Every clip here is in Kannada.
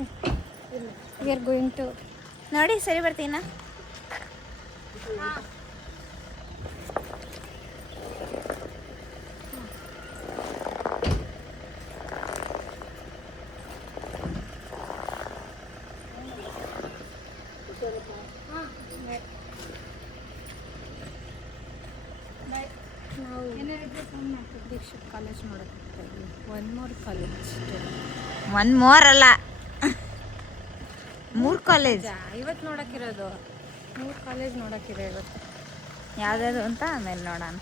ಬರ್ತೀನಿ. ವಿ ಆರ್ ಗೋಯಿಂಗ್ ಟು ನೋಡಿ ಸರಿ ಬರ್ತೀನಾ. ದೀಕ್ಷಿತ್ ಕಾಲೇಜ್ ನೋಡೋಕ್ಕೆ one more college. One more ಅಲ್ಲ, 3 ಕಾಲೇಜ್ ಇವತ್ತು ನೋಡೋಕ್ಕಿರೋದು. 3 ಕಾಲೇಜ್ ನೋಡೋಕ್ಕಿದೆ ಇವತ್ತು. ಯಾವ್ದಾದ್ರು ಅಂತ ಆಮೇಲೆ ನೋಡೋಣ.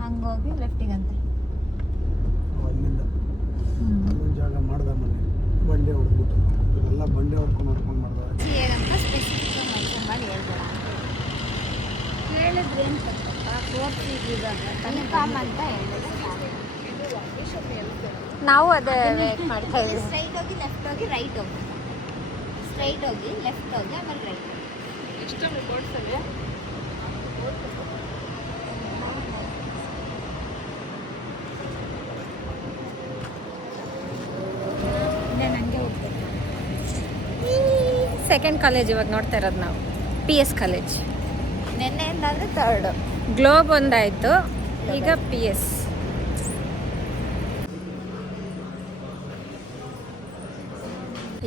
ಹಂಗೋಗಿ ಲೆಫ್ಟಿಗಂತೆ ಅಲ್ಲಿಂದ ಜಾಗ ಮಾಡ್ದ ಮನೆ ಬಂಡೆ ಹೊಡೆದ್ಬಿಟ್ಟು ಇವರೆಲ್ಲ ಬಂಡೆ ಹೊಡ್ಕೊಂಡು ಮಾಡ್ತಾರೆ. ಏನಂತ ಸ್ಪೆಸಿಫಿಕ್ ಮೆನ್ಷನ್ ಮಾಡಿ ಹೇಳ್ಬೇಡ. ಹೇಳಿದ್ರೆ ಏನು ತಪ್ಪಪ್ಪ, ಕನ್ಫರ್ಮ್ ಅಂತ ಹೇಳಿದ್ರೆ ನಾವು ಅದೇ ವೇಟ್ ಮಾಡ್ತಾ ಇದ್ದೀವಿ. ಸ್ಟ್ರೈಟ್ ಹೋಗಿ ಲೆಫ್ಟ್ ಹೋಗಿ ರೈಟ್ ಹೋಗಿ, ಸ್ಟ್ರೈಟ್ ಹೋಗಿ ಲೆಫ್ಟ್ ಹೋಗಿ ಆಮೇಲೆ ರೈಟ್ ಹೋಗಿ. ಎಷ್ಟೊಂದು ಬೋರ್ಡ್ಸಲ್ಲಿ ನನಗೆ ಹೋಗ್ಬೇಕು. ಸೆಕೆಂಡ್ ಕಾಲೇಜ್ ಇವಾಗ ನೋಡ್ತಾ ಇರೋದು ನಾವು, PS ಕಾಲೇಜ್. ನೆನ್ನೆಯಿಂದ ಅಂದರೆ 3rd. ಗ್ಲೋಬ್ ಒಂದಾಯಿತು, ಈಗ PS.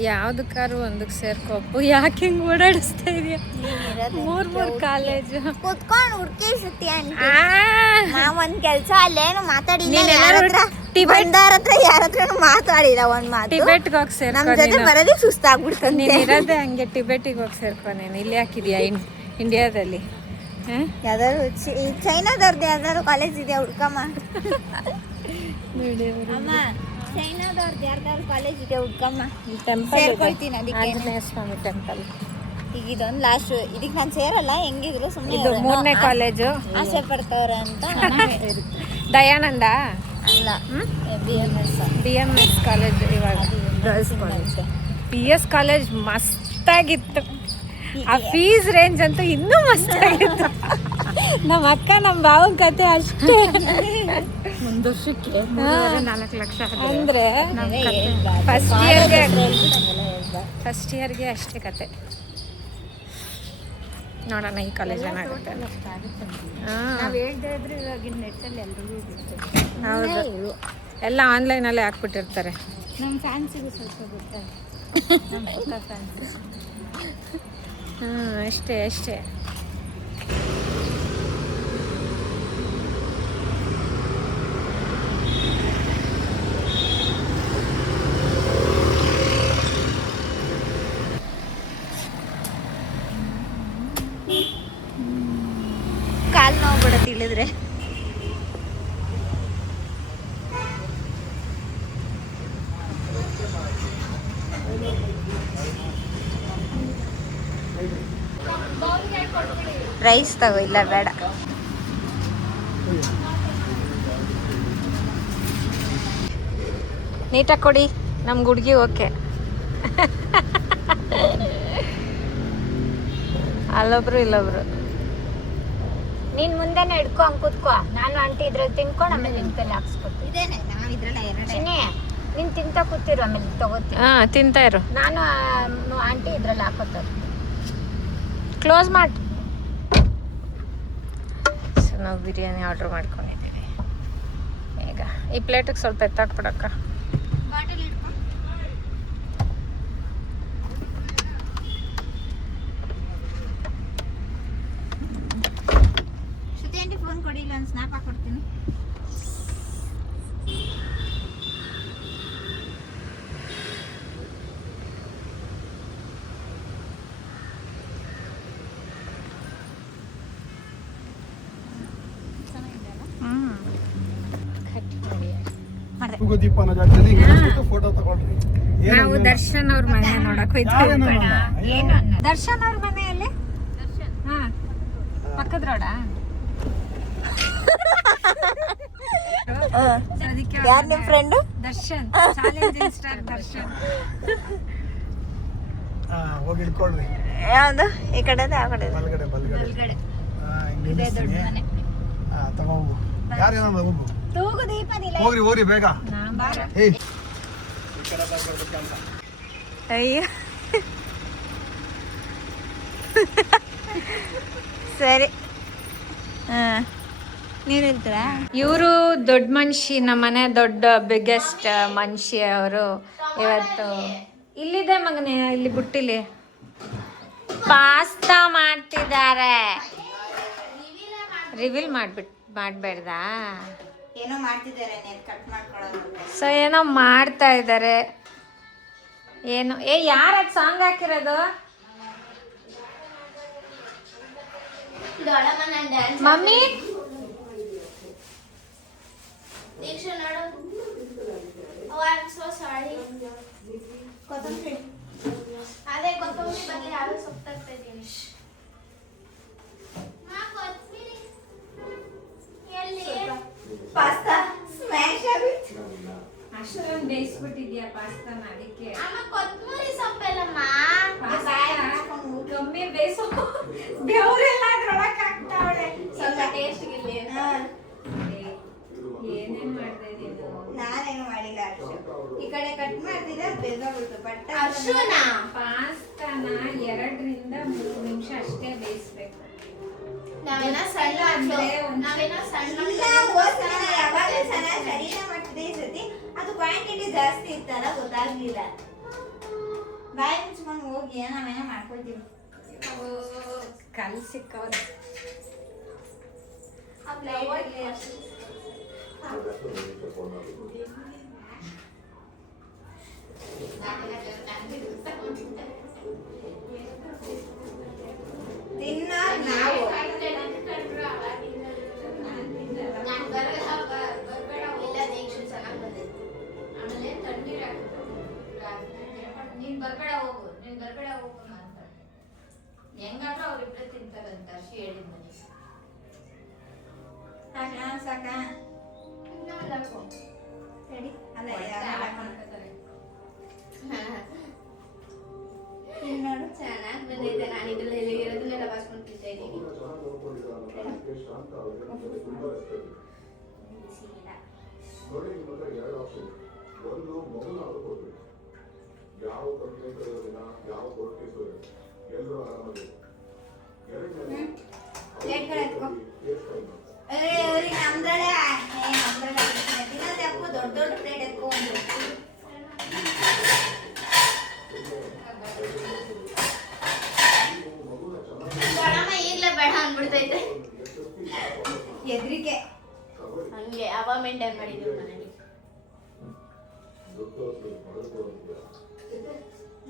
ಯಾವ್ದಕ್ಕಾರು ಒಂದಕ್ಕೆ ಸೇರ್ಕೊಪ್ಪು, ಯಾಕೆ ಹಿಂಗೆ ಓಡಾಡಿಸ್ತಾ ಇದೆಯಾ? 3 ಕಾಲೇಜು ಕುತ್ಕೊಂಡು ಹುಡ್ಕಿಸುತ್ತೀಯ. ನಾವ್ ಒಂದ್ ಕೆಲ್ಸ ಅಲ್ಲೇನು ಮಾತಾಡಿಲ್ಲ, ಬಂದಾರ ಹತ್ರ ಯಾರ ಹತ್ರನು ಮಾತಾಡಿಲ್ಲ ಒಂದ್ ಮಾತು. ಟಿಬೆಟ್ಗೆ ಹೋಗಿ ನಮ್ ಸೇರ್ಕೊ. ಜೊತೆ ಬರೋದೇ ಸುಸ್ತಾಗ್ಬಿಡ್ತಂತೆ. ನೀನು ಇರೋದೇ ಹಂಗೆ, ಟಿಬೆಟಿಗೆ ಹೋಗಿ ಸೇರ್ಕೊ. ನೀನು ಇಲ್ಲಿ ಹಾಕಿದ್ಯಾ ಇಂಡಿಯಾದಲ್ಲಿ? ಯಾವ್ದಾದ್ರು ಚೈನಾದವ್ರದ್ದು ಯಾವ್ದಾದ್ರು ಕಾಲೇಜ್ ಇದೆಯಾ ಹುಡ್ಕಮ್ಮ. ಅಮ್ಮ ಚೈನಾದವ್ರದ್ದು ಯಾರ್ದಾದ್ರು ಕಾಲೇಜ್ ಇದೆಯಾ ಹುಡ್ಕಮ್ಮ. ಸೇರ್ಕೊಳ್ತೀನಿ ಅದಕ್ಕೆ. ಆಂಜನೇಯ ಸ್ವಾಮಿ ಟೆಂಪಲ್. ಈಗ ಇದೊಂದು ಲಾಸ್ಟ್, ಇದಕ್ಕೆ ನಾನು ಸೇರಲ್ಲ ಹೆಂಗಿದ್ರು ಸುಮ್ಮನೆ. ಇದು 3ನೇ ಕಾಲೇಜು. ಆಸೆ ಪಡ್ತವ್ರೆ ಅಂತ. ದಯಾನಂದ ಅಲ್ಲ, BMS ಕಾಲೇಜ್ ಇವಾಗ ಗರ್ಲ್ಸ್ ಕಾಲೇಜ್. PS ಕಾಲೇಜ್ ಮಸ್ತಾಗಿತ್ತು. ಆ ಫೀಸ್ ರೇಂಜ್ ಅಂತೂ ಇನ್ನೂ ಮಸ್ತಾಗಿತ್ತು. ನಮ್ಮ ಅಕ್ಕ ನಮ್ಮ ಭಾವನ ಕತೆ ಅಷ್ಟೇ. ಒಂದು ವರ್ಷಕ್ಕೆ 4 ಲಕ್ಷ ಅಂದರೆ ಫಸ್ಟ್ ಇಯರ್ಗೆ ಅಷ್ಟೇ ಕತೆ. ನೋಡೋಣ ಈ ಕಾಲೇಜ್ ಏನಾಗುತ್ತೆ. ಹೌದು, ಎಲ್ಲ ಆನ್ಲೈನಲ್ಲೇ ಹಾಕ್ಬಿಟ್ಟಿರ್ತಾರೆ. ನಮ್ಮ ಫ್ಯಾನ್ಸಿಗೂ ಸ್ವಲ್ಪ ಗೊತ್ತಾಗ. ಅಷ್ಟೇ ಅಷ್ಟೇ. ಕಾಲು ನೋವು ಬಿಡುತ್ತೆ ಇಳಿದ್ರೆ. ರೈಸ್ ತಗೋ, ಇಲ್ಲ ಬೇಡ. ನೀಟಾಗಿ ಕೊಡಿ ನಮ್ಗೆ ಹುಡುಗಿ. ಓಕೆ, ಅಲ್ಲೊಬ್ರು ಇಲ್ಲೊಬ್ರು. ನೀನ್ ಮುಂದೆನೆ ಹಿಡ್ಕೊ, ಹಂಗೆ ಕೂತ್ಕೋ. ನಾನು ಆಂಟಿ ಇದ್ರಲ್ಲಿ ತಿನ್ಕೊಂಡು ಆಮೇಲೆ ನಿನ್ ಕೈಲಿ ಹಾಕ್ಸ್ಕೊಡ್ತೀನಿ. ಇದೇನೆ ನಾವು ಇದ್ರಲ್ಲ ಚಿನ್ನಿ, ನೀನ್ ತಿಂತ ಕೂತಿರು, ಆಮೇಲೆ ತಗೋತೀನಿ. ತಿಂತಾ ಇರು. ನಾನು ಆಂಟಿ ಇದ್ರಲ್ಲಿ ಹಾಕೋತಾರೆ. ಕ್ಲೋಸ್ ಮಾಡಿ. ಸೊ ನಾವು ಬಿರಿಯಾನಿ ಆರ್ಡ್ರ್ ಮಾಡ್ಕೊಂಡಿದ್ದೀವಿ. ಈಗ ಈ ಪ್ಲೇಟಿಗೆ ಸ್ವಲ್ಪ ಎತ್ತಾಕ್ಬಿಡಕ್ಕ. ಬಾಟಲ್ ಇಟ್ಕೊ. ಶ್ರುತಿ ಆಂಟಿ ಫೋನ್ ಕೊಡಿ, ಇಲ್ಲ ಒಂದು ಸ್ನ್ಯಾಪ್ ಹಾಕೊಡ್ತೀನಿ. ಮಾಡಿದೆ. ತೂಗು ದೀಪ ಅನ್ನೋ ಜಾಗದಲ್ಲಿ ಫೋಟೋ ತಗೊಳ್ರಿ. ನಾವು ದರ್ಶನ್ ಅವ್ರ ಮನೆ ನೋಡಕ್ ಹೋಯ್ತೀವಿ. ಏನು ಅನ್ನ ದರ್ಶನ್ ಅವ್ರ ಮನೆಯಲ್ಲಿ ಹಾ ಪಕ್ಕದ ರೋಡ. ಯಾರು ನಿಮ್ಮ friend? Darshan challenging star Darshan. ಹೋಗಿ ಇಳ್ಕೊಳ್ರಿ. ಯಾವ್ದು ಈ ಕಡೆ ಆ ಕಡೆ? ಬಲ್ಗಡೆ ಒಳಗಡೆ ಹಿಂಗೆ ಇದೆ ದೊಡ್ಡ ಮನೆ. ತಗೋ ಹೋಗು. ಯಾರೇನೋ ಹೋಗು. ತೂಗು ದೀಪದಿಲ್ಲ. ಹೋಗ್ರಿ ಬೇಗ. ಏಯ್ ಈ ಕಡೆ ಬರ್ಬೇಕಂತ. ಅಯ್ಯೋ ಸರಿ. ನೀನು ಇರ್ತೀರಾ? ಇವರು ದೊಡ್ಡ ಮನುಷ್ಯ, ನಮ್ಮನೆ ದೊಡ್ಡ ಬಿಗ್ಗೆಸ್ಟ್ ಮನುಷ್ಯ ಅವರು. ಇವತ್ತು ಇಲ್ಲಿದೆ ಮಗನೇ, ಇಲ್ಲಿ ಬುಟ್ಟಿಲಿ ಪಾಸ್ತಾ ಮಾಡ್ತಿದ್ದಾರೆ. ರಿವೀಲ್ ಮಾಡ್ಬೇಡ್ದಾ? ಏನೋ ಮಾಡ್ತಿದ್ದಾರೆ, ಕಟ್ ಮಾಡ್ಕೊಳ್ಳೋದು. ಸೊ ಏನೋ ಮಾಡ್ತಾ ಇದ್ದಾರೆ. ಏನು ಯಾರ ಸಾಂಗ್ ಹಾಕಿರೋದು? ಮಮ್ಮಿ ಅದೇ ಕೊತ್ತಂಬರಿ ಬದಲು ಯಾವ್ದೋ ಸೊಪ್ಪು ತರ್ತಾ ಇದ್ದೀನಿ. ಪಾಸ್ತಾ ಸ್ಮ್ಯಾಶ್ ಆಗುತ್ತೆ. ಅಷ್ಟೊಂದು ಬೇಯಿಸ್ಬಿಟ್ಟಿದ್ಯಾ ಪಾಸ್ತಾನ? ಅದಕ್ಕೆ ಅಮ್ಮ ಕೊತ್ತಂಬರಿ ಸೊಪ್ಪೆಲ್ಲಮ್ಮ ಕಮ್ಮಿ ಬೇಯಿಸೋ ಬೆವರೆಲ್ಲ ಅದ್ರೊಳಗೆ ಹಾಕ್ತಾವಳೆ. ಸ್ವಲ್ಪ ಟೇಸ್ಟ್ ಗಿಲ್ಲಿ. ಏನೇನ್ ಮಾಡ್ದೆ ನೀನು? ನಾನೇನು ಮಾಡಿಲ್ಲ. ಈ ಕಡೆ ಕಟ್ ಮಾಡ್ತಿದ್ದೆ, ಬೆಂದೋಗ್ಬಿಡ್ತು. ಬಟ್ ಅರ್ಶನ ಪಾಸ್ತಾನ 2 ರಿಂದ 3 ನಿಮಿಷ ಅಷ್ಟೇ ಬೇಯಿಸ್ಬೇಕು. ನಾವೇನ ಸಣ್ಣ ಇಲ್ಲ, ಹೋದ್ಸಲ ಯಾವಾಗಲೂ ಚೆನ್ನಾಗಿ ಸರಿನೇ ಮಾಡ್ತಿದ್ದೆ. ಈ ಸತಿ ಅದು ಕ್ವಾಂಟಿಟಿ ಜಾಸ್ತಿ ಇತ್ತಲ್ಲ, ಗೊತ್ತಾಗ್ಲಿಲ್ಲ. ಬಾಯಿ ಮುಚ್ಕೊಂಡು ಹೋಗಿ ನಾವೇನೋ ಮಾಡ್ಕೊತೀವಿ. ಕಲ್ ಸಿಕ್ಕವ್ರೆ. ತಿನ್ನ ನಾವು ಬರ್ಬೇಡ ಹೋಗು ಅಂತ ಹೆಂಗಾದ್ರೂ ಅವ್ರಿಬ್ರೆ ತಿಂತಾರಂತ ಅರ್ಶಿ ಹೇಳಿದ್ ಮನೆ. ಸಾಕ ಸರಿ. ಅಲ್ಲ ನೋಡು, ಚೆನ್ನಾಗಿ ಬಂದೈತೆ. ನಾನು ಇದ್ರಲ್ಲಿ ಇರೋದನ್ನೆಲ್ಲ ಬಾಸ್ಕೊಂಡು ತಿಂತಾ ಇದ್ದೀನಿ. ನೋಡಿ, ನಿಮ್ಮ ಹತ್ರ 2 ಆಪ್ಷನ್. ಒಂದು ಮಗುನ ಕೊಡ್ಬೇಕು. ಯಾವ ಕಂಪ್ಲೇಂಟ್ ಇರೋದಿಲ್ಲ, ಯಾವ ಕೋರ್ಟ್ ಕೇಸ್ ಇರೋದಿಲ್ಲ, ಎಲ್ಲರೂ ಆರಾಮಾಗಿ. ನಮ್ದ್ರಳೆ ದಿನದ ಅಪ್ಪು ದೊಡ್ಡ ದೊಡ್ಡ ಪ್ಲೇಟ್ ಎತ್ಕೊಂಡು ಈಗಲೇ ಬೇಡ ಅಂದ್ಬಿಡ್ತೈತೆ. ಎದ್ರಿಕೆ ಹಂಗೆ ಅವ ಮೇಂಟೈನ್ ಮಾಡಿದ್ದೀವಿ ಮನೇಲಿ.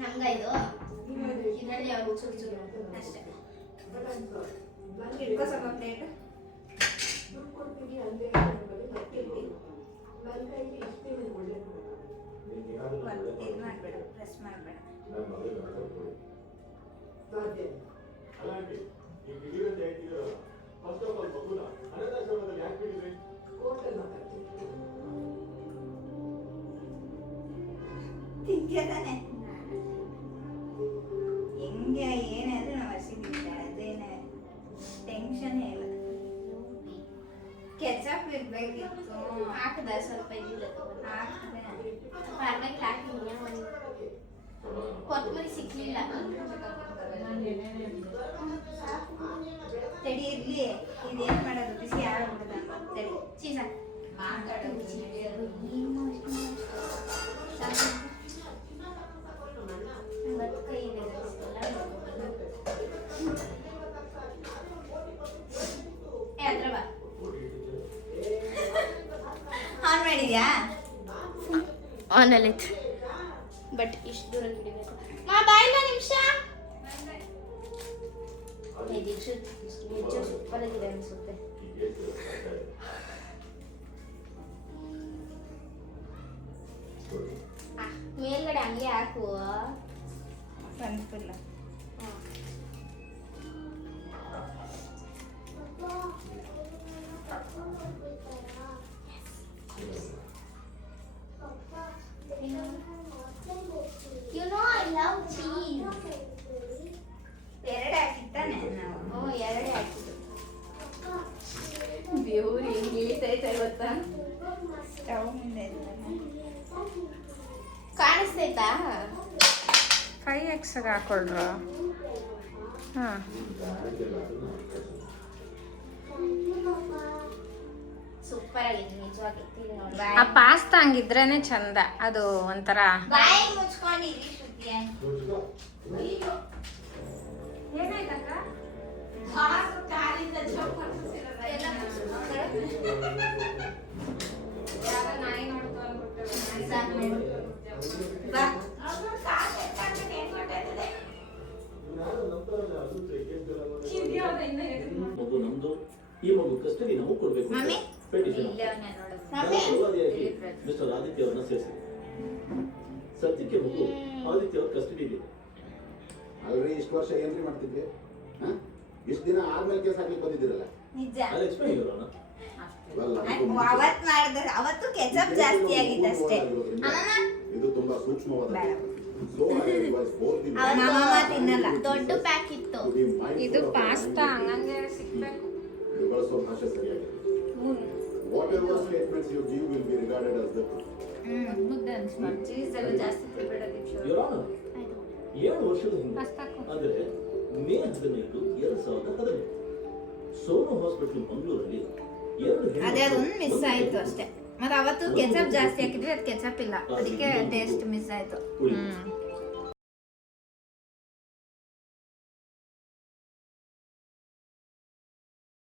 ನಮ್ಗ ಇದು ಇದರಲ್ಲಿ ಅವ್ರು ಚೂರು ಚೂರು ಅಷ್ಟೇ. ಇಟ್ಕೋ ಸ್ವಲ್ಪ ಪ್ಲೇಟ್. ಇದು ಮಾಡಬೇಡ, ಪ್ರೆಸ್ ಮಾಡಬೇಡ. ತಿಂತೀಯ ತಾನೆ? ಹೆಂಗೆ ಏನಾದ್ರೂ ನಾವು ಹಸಿದಿಲ್ಲ, ಅದೇನೆ ಟೆನ್ಷನ್ ಇಲ್ಲ. ಕೆಚಪ್ ಇರ್ಬೇಕಿತ್ತು, ಹಾಕದ ಸ್ವಲ್ಪ ಇದಿಲ್ಲ ಹಾಕಿದೆ. ಪರವಾಗಿಲ್ಲ ಹಾಕಿದ್ಯಾ. ಕೊತ್ತಂಬರಿ ಸಿಕ್ಲಿಲ್ಲ. ತಡಿ ಇರ್ಲಿ, ಇದೇನ್ ಮಾಡೋದು? ಬಿಸಿ ಆಗ್ಬಿಡುದ? ತಡಿ ಚೀಸ ಮಾತಾಡೋದು ಆನ್ ಮಾಡಿದ್ಯಾ? ಆನಲ್ಲಿತ್ತು, ಬಟ್ ಇಷ್ಟು ದೂರ ಹಿಡಿಬೇಕು. ಮಾ ಬಾಯಿಲ್ಲ ನಿಮಿಷ. ಸೂಪರ್ ಆಗಿದೆ ಅನಿಸುತ್ತೆ. ಹಂಗೆ ಹಾಕು ಒಂದು full You know I love cheese. ಎರಡು ಹಾಕಿತ್ತಾನೆ ನಾವು ಓ ಎರಡೇ ಹಾಕಿದ್ದು. ದೇವ್ರು ಹೆಂಗ್ ಇಳಿತೈತೆ ಗೊತ್ತಾ? ಸ್ಟವ್ ಮುಂದೆ ಇದ್ದಲ್ಲ. ಕಾಣಿಸ್ತೈತಾ? 5x ಹಾಕೊಳ್ರು. ಹಾಂ ಸೂಪರ್ ಆಗಿದೆ ನಿಜವಾಗಿ ತಿಂದು ನೋಡಿ. ಆ ಪಾಸ್ತಾ ಹಂಗಿದ್ರೇನೆ ಚಂದ, ಅದು ಒಂಥರ ಬಾಯಿ ಮುಚ್ಕೊಂಡಿರಿ ಶ್ರುತಿ ಏನಾಯ್ತಕ್ಕ? ಹಾಸು ಕಾಲಿಂದ ಚಪ್ಪಲಿಸಿರೋದು ಎಲ್ಲ ಯಾರೋ ನಾಯಿ ನೋಡ್ತು ಅಂದ್ಬಿಟ್ಟು ಬಾ ಅವ್ನು ಕಾಲು ಎತ್ತಾಕೊಂಡು ಹೆಂಗ್ ಹೊರ್ಟೋಯ್ತದೆ? ಮಗು ನಮ್ದು, ಈ ಮಗು ಕಸ್ಟಡಿ ನಾವು ಕೊಡ್ಬೇಕು. ಮಮ್ಮಿ? ಪೆಟಿಷನ್ ಇಲ್ಲೇ ಅವನೇ ನೋಡೋದು. ಮಮ್ಮಿ ಪರವಾದಿಯಾಗಿ ಮಿಸ್ಟರ್ ಆದಿತ್ಯ ಅವರನ್ನ ಸೇರಿಸಿ. ಸದ್ಯಕ್ಕೆ ಮಗು ಆದಿತ್ಯ ಅವ್ರ ಕಸ್ಟಡಿ ಇದೆ. ಅಲ್ರಿ ಇಷ್ಟು ವರ್ಷ ಏನ್ರಿ ಮಾಡ್ತಿದ್ರಿ ಇಷ್ಟು ದಿನ ಆದ್ಮೇಲೆ ಕೇಸ್ ಹಾಕ್ಲಿಕ್ಕೆ ಬಂದಿದ್ದೀರಲ್ಲ ನಿಜ ಅಲ್ಲಿ ಎಕ್ಸ್ಪ್ಲೈನ್ ಇರೋಣ. ಅವತ್ ಮಾಡಿದ ಅವತ್ತು ಕೆಚಪ್ ಜಾಸ್ತಿ ಆಗಿದ್ದಷ್ಟೇ ಅಮ್ಮಮ್ಮ, ಇದು ತುಂಬಾ ಸೂಕ್ಷ್ಮವಾದ ಬೇಡ. So I advise both the ನಮ್ಮಮ್ಮ ತಿನ್ನಲ್ಲ ದೊಡ್ಡ ಪ್ಯಾಕ್ ಇತ್ತು. to be mindful ಇದು of ಪಾಸ್ತಾ ಹಂಗಂಗೆ ಸಿಗ್ಬೇಕು. ನೀವು ಬಳಸೋ ಭಾಷೆ ಸರಿಯಾಗಿದೆ. Whatever statements you give will be regarded as the truth. ಮುದ್ದೆ ಅನ್ಸ್ಬಾರ್ದು. ಚೀಸ್ ಎಲ್ಲ ಜಾಸ್ತಿ ತಿನ್ಬೇಡ ದೀಕ್ಷಾ. Your Honor, 7 ವರ್ಷದ ಹಿಂದೆ ಪಾಸ್ತಾಕು. ಅಂದ್ರೆ ಮೇ 15, 2015 ಸೋನು ಹಾಸ್ಪಿಟಲ್ ಮಂಗಳೂರಲ್ಲಿ 2 ಅದೇ ಅದೊಂದು ಮಿಸ್ ಆಯ್ತು ಅಷ್ಟೇ. ಮತ್ತೆ ಅವತ್ತು ಕೆಚಪ್ ಜಾಸ್ತಿ ಹಾಕಿದ್ವಿ, ಅದು ಕೆಚಪ್ ಇಲ್ಲ, ಅದಕ್ಕೆ ಟೇಸ್ಟ್ ಮಿಸ್ ಆಯ್ತು. ಉಳಿತು.